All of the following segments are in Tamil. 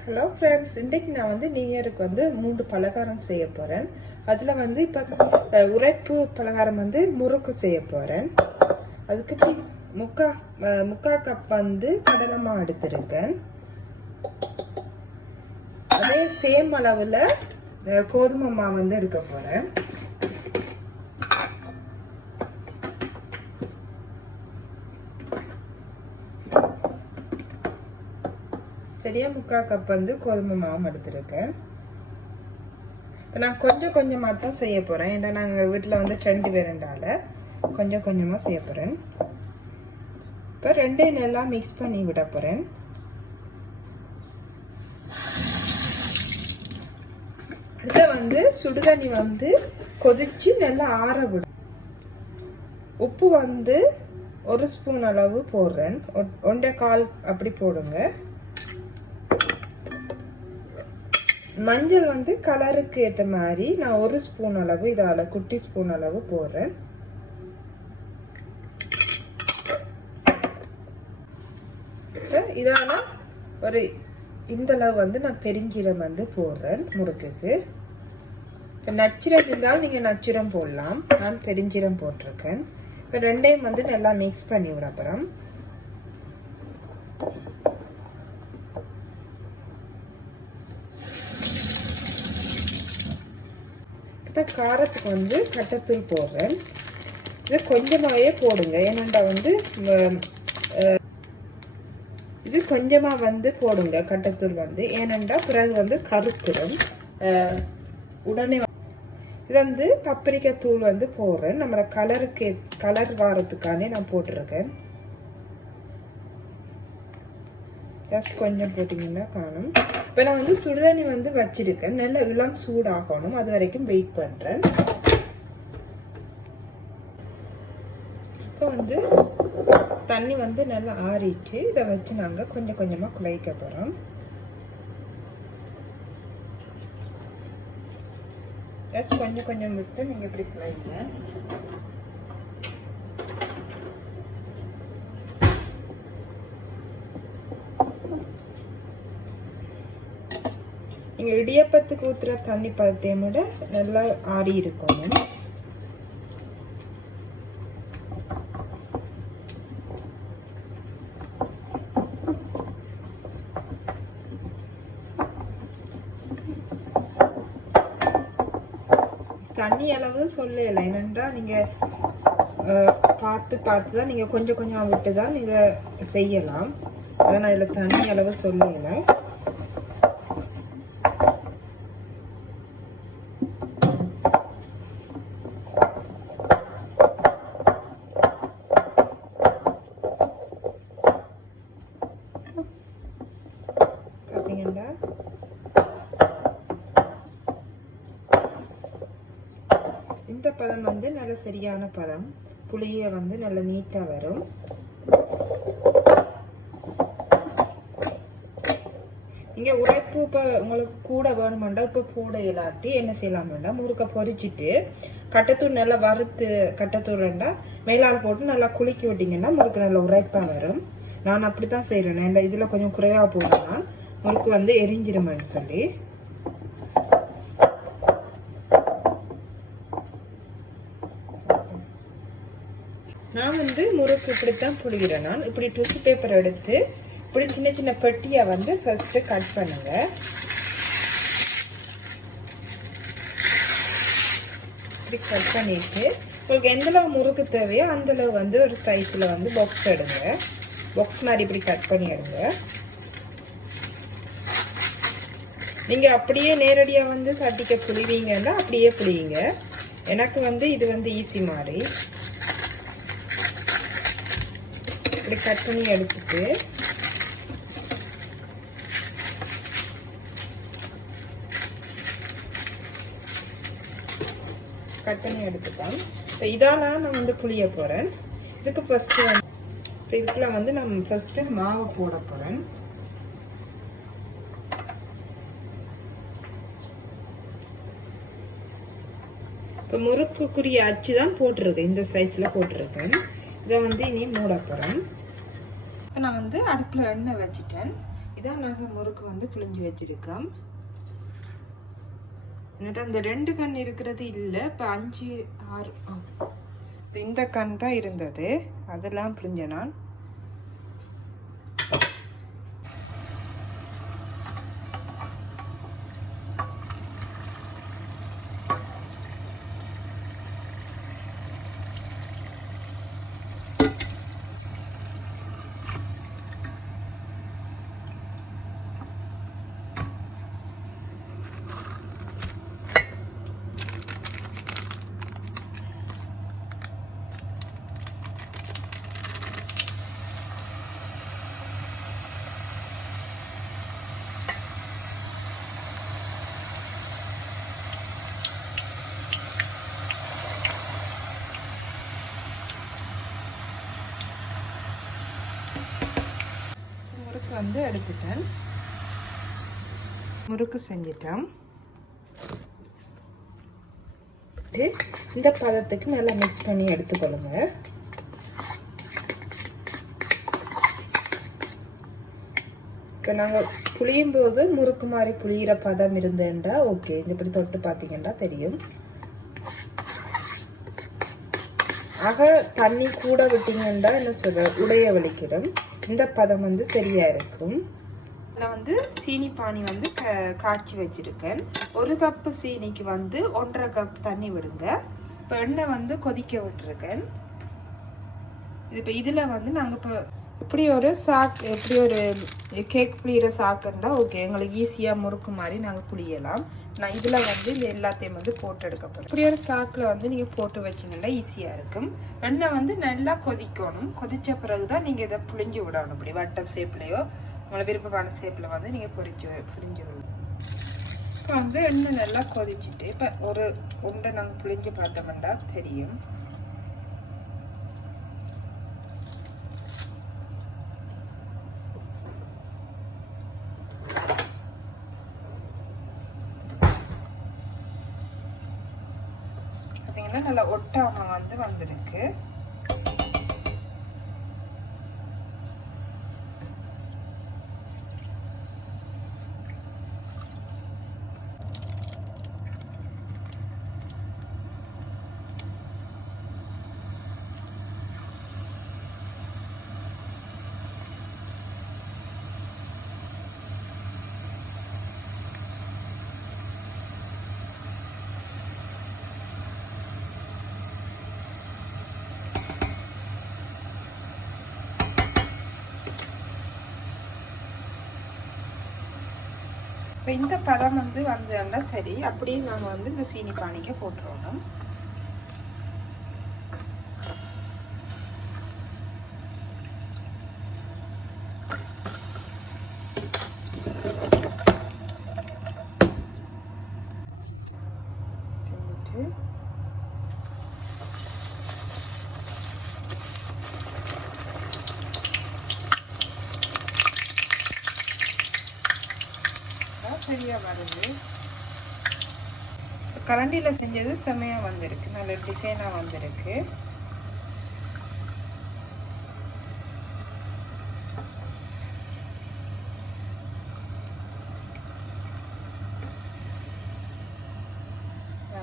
ஹலோ ஃப்ரெண்ட்ஸ், இன்றைக்கு நான் வந்து நியூ இயருக்கு வந்து 3 பலகாரம் செய்ய போகிறேன். அதில் வந்து இப்போ உரைப்பு பலகாரம் வந்து முறுக்கு செய்ய போகிறேன். அதுக்கு முக்கா கப் வந்து கடலை மாவு எடுத்திருக்கேன். அதே சேம் அளவில் கோதுமை மாவு வந்து எடுக்க போகிறேன். சரியா முக்கா கப் வந்து கோதுமை மாவு எடுத்துருக்கேன். இப்போ நான் கொஞ்சம் கொஞ்சமாக தான் செய்ய போகிறேன். ஏன்னா நாங்கள் வீட்டில் வந்து 2 பேருண்டால கொஞ்சம் கொஞ்சமாக செய்ய போகிறேன். இப்போ ரெண்டையும் நல்லா மிக்ஸ் பண்ணி விட போகிறேன். அடுத்த வந்து சுடுதண்ணி வந்து கொதிச்சு நல்லா ஆற விடும். உப்பு வந்து 1 ஸ்பூன் அளவு போடுறேன். 1.25 அப்படி போடுங்க. மஞ்சள் வந்து கலருக்கு ஏற்ற மாதிரி நான் 1 ஸ்பூன் அளவு இதால குட்டி ஸ்பூன் அளவு போடுறேன். இதால ஒரு இந்த அளவு வந்து நான் பெருஞ்சீரம் வந்து போடுறேன் முறுக்குக்கு. நச்சிரம் இருந்தாலும் நீங்க நச்சிரம் போடலாம். நான் பெருஞ்சீரம் போட்டிருக்கேன். இப்போ ரெண்டையும் வந்து நல்லா மிக்ஸ் பண்ணி விட போறோம். காரத்துக்கு வந்து கட்டத்தூள் போடுறேன். இது கொஞ்சமாவே போடுங்க. ஏனெண்டா வந்து இது கொஞ்சமா வந்து போடுங்க கட்டத்தூள் வந்து. ஏனெண்டா பிறகு வந்து கருக்குறோம் உடனே. இது வந்து பப்பரிக்காய் தூள் வந்து போடுறேன். நம்மளோட கலர் வாரத்துக்கானே நான் போட்டிருக்கேன். ஜஸ்ட் கொஞ்சம் போட்டிங்கன்னா காணும். இப்போ நான் வந்து சுடுதண்ணி வந்து வச்சிருக்கேன். நல்லா இளம் சூடாகணும். அது வரைக்கும் வெயிட் பண்ணுறேன். இப்போ வந்து தண்ணி வந்து நல்லா ஆறிட்டு இதை வச்சு நாங்கள் கொஞ்சம் கொஞ்சமாக குழைக்க போகிறோம். ஜஸ்ட் கொஞ்சம் கொஞ்சம் விட்டு நீங்கள் இப்படி குழைங்க. நீங்கள் இடியப்பத்துக்கு ஊற்றுற தண்ணி பதத்தையும் விட நல்லா ஆறி இருக்கணும். தண்ணி அளவு சொல்லல. என்னென்றா நீங்கள் பார்த்து தான் நீங்கள் கொஞ்சம் கொஞ்சம் விட்டு தான் இதை செய்யலாம். அதான் நான் இதில் தண்ணி அளவு சொல்லலை. இந்த பதம் வந்து நல்ல சரியான பதம். புளிய வந்து நல்ல நீட்டா வரும். நீங்க உரைப்பு இப்ப உங்களுக்கு கூட வேணுமெண்டா இப்ப கூட இல்லாட்டி என்ன செய்யலாம் வேண்டாம், முறுக்க பொரிச்சிட்டு கட்டத்தூள் நல்லா வறுத்து கட்டத்தூள்ண்டா மேலால் போட்டு நல்லா குலுக்கி விட்டீங்கன்னா முறுக்கு நல்ல உரைப்பா வரும். நான் அப்படித்தான் செய்யறேன். இதுல கொஞ்சம் குறைவா போடுறேன்னா முறுக்கு வந்து எரிஞ்சிருமென்னு சொல்லி. நான் வந்து முறுக்கு இப்படித்தான் புளிகிறேன். நான் இப்படி டிஷ்யூ பேப்பர் எடுத்து இப்படி சின்ன சின்ன பெட்டியை வந்து ஃபர்ஸ்ட் கட் பண்ணுங்க. இப்படி கட் பண்ணிட்டு உங்களுக்கு எந்த அளவு முறுக்கு தேவையோ அந்த அளவு வந்து ஒரு சைஸ்ல வந்து பாக்ஸ் எடுங்க. பாக்ஸ் மாதிரி இப்படி கட் பண்ணி எடுங்க. நீங்க அப்படியே நேரடியா வந்து சட்டிக்க புளிவீங்கன்னா அப்படியே புளிவீங்க. எனக்கு வந்து இது வந்து ஈஸி மாதிரி இப்படி கட் பண்ணி எடுத்துட்டு எடுத்துட்டேன். இப்போ இதால நான் வந்து புளிய போறேன். இதுக்கு ஃபர்ஸ்ட் வந்து இதுக்குள்ள வந்து நான் ஃபர்ஸ்ட் மாவு போட போறேன். இப்போ முறுக்குக்குரிய அச்சு தான் போட்டிருக்கேன். இந்த சைஸ்ல போட்டிருக்கேன். இதை வந்து இனி மூட போறேன். இப்போ நான் வந்து அடுப்புல எண்ணெய் வச்சுட்டேன். இதான் நாங்கள் முறுக்கு வந்து புளிஞ்சு வச்சிருக்கோம். என்னட்டு அந்த 2 கண் இருக்கிறது இல்லை, இப்போ 5 6 இந்த கண் தான் இருந்தது, அதெல்லாம் புளிஞ்ச நான். முறுக்கு வந்து எடுத்துட்டேன், முறுக்கு செஞ்சிட்டோம். இந்த பதத்துக்கு நல்லா மிக்ஸ் பண்ணி எடுத்துக்கொள்ளுங்க. இப்போ நாங்கள் புளியும் போது முறுக்கு மாதிரி புளியிற பதம் இருந்தேன்டா ஓகே. இப்படி தொட்டு பார்த்தீங்கன்னா தெரியும். ஆக தண்ணி கூட விட்டீங்கன்னா என்ன சொல்ற உடைய வலிக்கிடும். இந்த பதம் வந்து சரியா இருக்கும். நான் வந்து சீனி பானி வந்து காய்ச்சி வச்சிருக்கேன். 1 கப்பு சீனிக்கு வந்து 1.5 கப் தண்ணி விடுங்க. இப்போ எண்ணெய் வந்து கொதிக்க விட்டுருக்கேன். இப்போ இதில் வந்து நாங்கள் இப்போ இப்படி ஒரு சாக்கு, எப்படி ஒரு கேக் புளியிற சாக்குண்டா ஓகே, எங்களுக்கு ஈஸியாக முறுக்கு மாதிரி நாங்கள் புளியலாம். நான் இதில் வந்து இந்த எல்லாத்தையும் வந்து போட்டு எடுக்க போகிறேன். இப்படி ஒரு சாக்கில் வந்து நீங்கள் போட்டு வச்சிங்கன்னா ஈஸியாக இருக்கும். எண்ணெய் வந்து நல்லா கொதிக்கணும். கொதித்த பிறகு தான் நீங்கள் இதை புளிஞ்சு விடணும். இப்படி வட்டம் ஷேப்லேயோ உங்களை விருப்பமான ஷேப்பில் வந்து நீங்கள் புளிஞ்சு விடணும். இப்போ வந்து எண்ணெய் நல்லா கொதிச்சுட்டு இப்போ ஒரு உண்டை நாங்கள் புளிஞ்சு பார்த்தோம்னா தெரியும். நல்லா ஒட்டாம வந்து வந்திருக்கு. இப்போ இந்த பதம் வந்து வந்தோம்னா சரி, அப்படியே நாங்கள் வந்து இந்த சீனி பானிக்க போட்டுருவோம். சரியா வருது. கரண்டியில் செஞ்சது செம்மையாக வந்திருக்கு, நல்ல டிசைனாக வந்திருக்கு.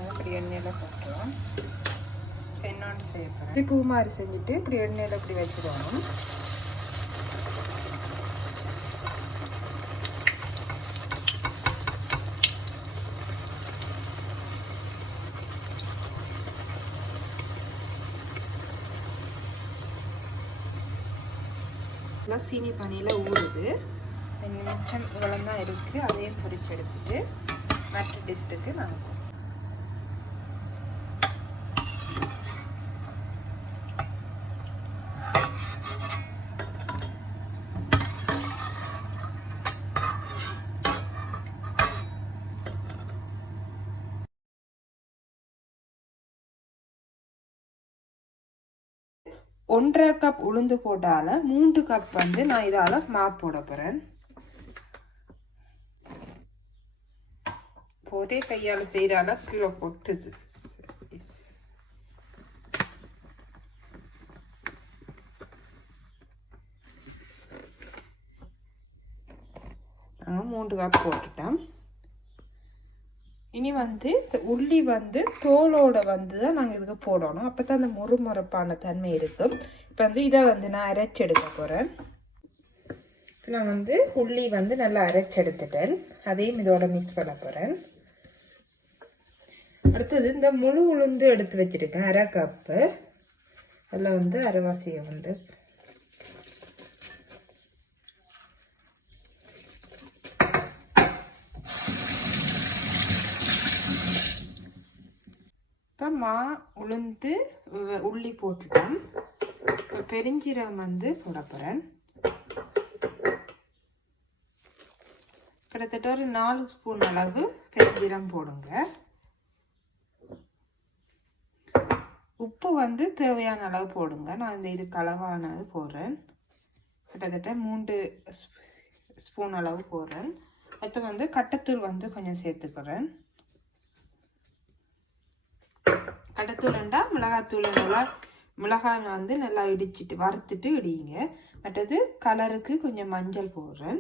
இப்படி எண்ணெயில் போட்டுருவோம். எண்ணெய் செய்ய போகிறேன். இப்படி பூ மாதிரி செஞ்சுட்டு இப்படி எண்ணெயில் இப்படி வச்சுருவோம். சீனி பானியில் ஊறுது. மிச்சம் இவ்வளோ தான் இருக்குது. அதையும் பொரிச்சு எடுத்துட்டு மற்ற டிஷ்ஷுக்கு நாங்கள் ஒன்றரை கப் உளுந்து போட்டால 3 கப் வந்து நான் இதால மாவு போட போறேன். போதே கையால செய்யறால கீழே போட்டுது. 3 கப் போட்டுட்டேன். இனி வந்து உள்ளி வந்து தோலோட வந்து தான் நாங்கள் இதுக்கு போடணும். அப்போ தான் அந்த முறுமுறுப்பான தன்மை இருக்கும். இப்போ வந்து இதை வந்து நான் அரைச்சி எடுக்க போகிறேன். நான் வந்து உள்ளி வந்து நல்லா அரைச்சி எடுத்துட்டேன். அதையும் இதோட மிக்ஸ் பண்ண போகிறேன். அடுத்தது இந்த முழு உளுந்து எடுத்து வச்சிருக்கேன் 1/2 கப்பு. அதில் வந்து அரைவாசியை வந்து இப்போ உளுந்து உள்ளி போட்டுட்டேன். இப்போ பெருஞ்சீரகம் வந்து போட போகிறேன். கிட்டத்தட்ட ஒரு 4 ஸ்பூன் அளவு பெருஞ்சீரகம் போடுங்க. உப்பு வந்து தேவையான அளவு போடுங்க. நான் இந்த இது அளவானது போடுறேன். கிட்டத்தட்ட 3 ஸ்பூன் அளவு போடுறேன். அடுத்து வந்து கட்டத்தூள் வந்து கொஞ்சம் சேர்த்துக்கிறேன். கட்டத்தூள்ண்டா மிளகாத்தூள், நல்லா மிளகாய் வந்து நல்லா இடிச்சிட்டு வறுத்துட்டு இடிங்க. மற்றது கலருக்கு கொஞ்சம் மஞ்சள் போடுறேன்.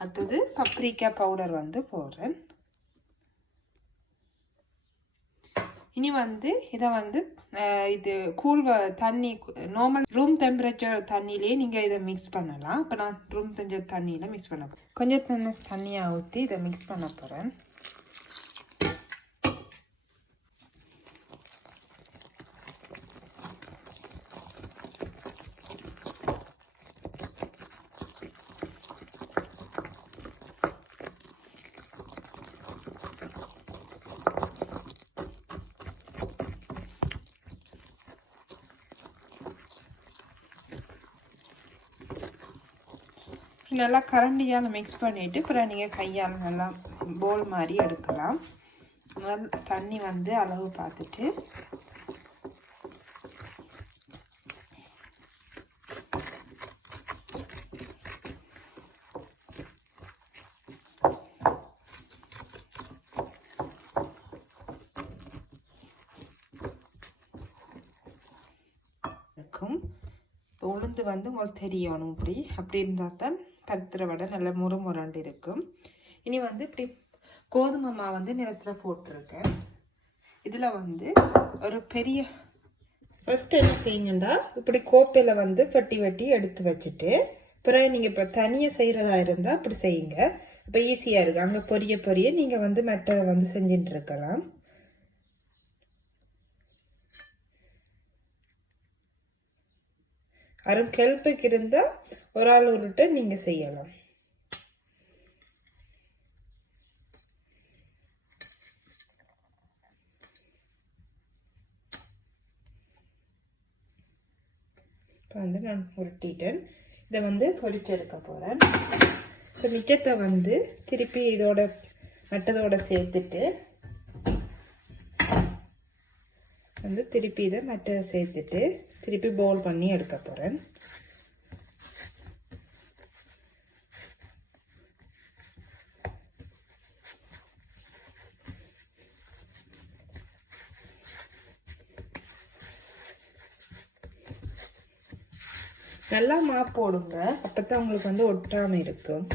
அடுத்தது பப்ரிக்கா பவுடர் வந்து போடுறேன். இனி வந்து இதை வந்து இது கூல் தண்ணி, நார்மல் ரூம் டெம்பரேச்சர் தண்ணியிலே நீங்கள் இதை மிக்ஸ் பண்ணலாம். இப்போ நான் ரூம் டெம்பரேச்சர் தண்ணியில் மிக்ஸ் பண்ண போகிறேன். கொஞ்சம் தண்ணியாக ஊற்றி இதை மிக்ஸ் பண்ண போகிறேன். நல்லா கரண்டியால் மிக்ஸ் பண்ணிவிட்டு அப்புறம் நீங்கள் கையால் நல்லா போல் மாதிரி எடுக்கலாம். முதல் தண்ணி வந்து அளவு பார்த்துட்டு இருக்கும். உளுந்து வந்து உங்களுக்கு தெரியணும். அப்படி இருந்தால் தான் பருத்திர வடை நல்ல முறுமுரண்டு இருக்கும். இனி வந்து இப்படி கோதுமை மாவு வந்து நிலத்தில் போட்டிருக்கேன். இதில் வந்து ஒரு பெரிய ஃபர்ஸ்ட் என்ன செய்யுங்கண்டா, இப்படி கோப்பையில் வந்து வெட்டி வெட்டி எடுத்து வச்சுட்டு பிறகு நீங்கள் இப்போ தனியாக செய்கிறதா இருந்தால் அப்படி செய்யுங்க. இப்போ ஈஸியாக இருக்குது. அங்கே பொரிய நீங்கள் வந்து மெட்டை வந்து செஞ்சுட்டு இருக்கலாம். அரும் கெல்ப்புக்கு இருந்தால் ஒரு ஆள் உருட்டை நீங்கள் செய்யலாம். இப்போ வந்து நான் உருட்டிட்டேன். இதை வந்து பொரிச்செடுக்க போகிறேன். இப்போ மிச்சத்தை வந்து திருப்பி இதோட மட்டதோட சேர்த்துட்டு வந்து திருப்பி இதை மட்டதை சேர்த்துட்டு திருப்பி போல் பண்ணி எடுக்க போகிறேன். நல்லா மாவு போடுங்க, அப்பதான் உங்களுக்கு வந்து ஒட்டாம இருக்கும்.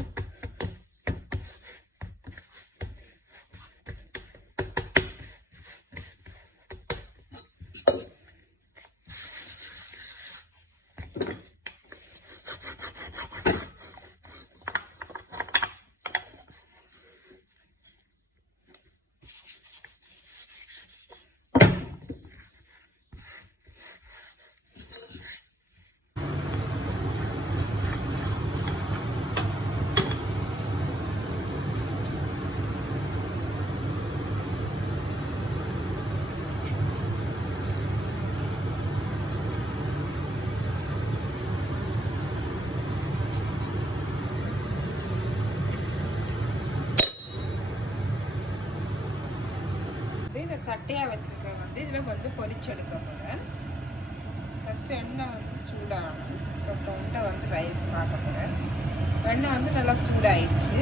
இதை தட்டையாக வச்சுருக்க வந்து இதில் வந்து பொரிச்சு எடுக்க போகிறேன். ஃபஸ்ட்டு எண்ணெய் வந்து சூடாகணும். இப்போ தொண்டை வந்து ரைஸ் பார்க்க போகிறேன். எண்ணெய் வந்து நல்லா சூடாகிடுச்சு.